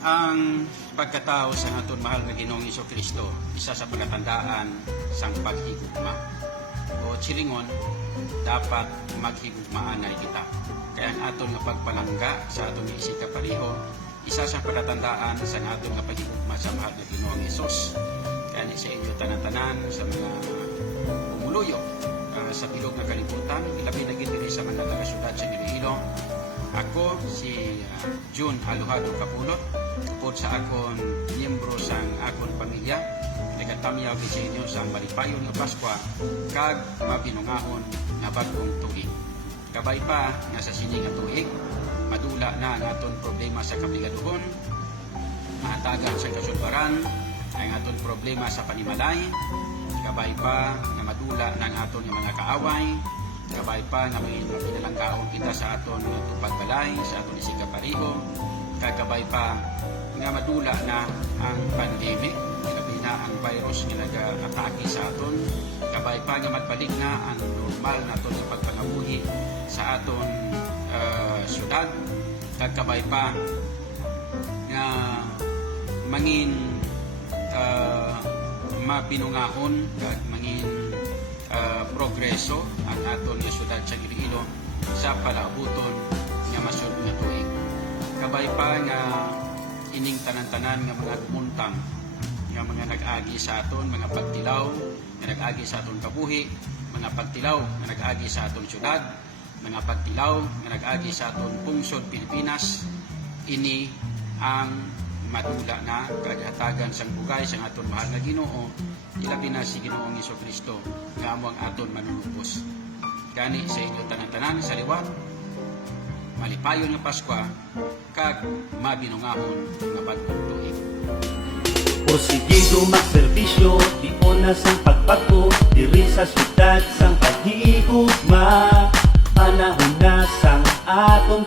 Ang pagkatao sa aton mahal nga Ginoong Hesukristo, isa sa palatandaan sang paghigugma. O chiringon, dapat maghigugmaanay kita. Kaya ang aton nga pagpalangga sa aton nga isika pareho, isa sa palatandaan sa aton nga paghigugma sa mahal nga Ginoong Hesus. Kaya sa inyo tanan-tanan sa mga umuluyo sa bilog nga kalibutan, ilabi na gid diri sa mga taga-syudad sa Iloilo. Ako si June Aluhado Kapulot, upod sa akon miyembro sang akon pamilya, nagatamyaw sa inyo sa malipayon nga Paskwa kag mabinungahon nga bag-ong tuig. Kabay pa nga sa sini nga tuig, madula na ang aton problema sa kabligaduhon, mahatagan sa kasulbaran, ang aton problema sa panimalay, kabay pa nga madula na ang aton mga kaaway, kabay pa nga may pinalanggaon kita sa aton tupagbalay, sa aton isika pareho, kagabay pa nga madula na ang pandemic, labi na ang virus nga nag-atake sa aton, kabay pa nga magbalik na ang normal na aton nga pagpangabuhi sa aton syudad, kagabay pa nga mangin mapinungahon kag mangin progreso ang aton nga syudad sa Iloilo sa palaabuton nga masud nga tuig. Kabay pa nga ining tanan-tanan nga mga gumuntang nga mga nag-agi sa aton, mga pagtilaw nga nag-agi sa aton kabuhi, mga pagtilaw nga nag-agi sa aton syudad, mga pagtilaw nga nag-agi sa aton pungsod Pilipinas, ini ang madula na kagahatagan sang bugay sang aton mahal nga Ginoo, ilabi na si Ginoong Hesukristo nga amo ang aton manunupos. Gani sa inyo tanan-tanan sa liwat, malipayon nga Paskwa kag mabinungahon nga bag-ong tuig. Porsigido magserbisyo, di onas ang pagpagko, diri sa syudad sang paghigugma, panahon na sang atong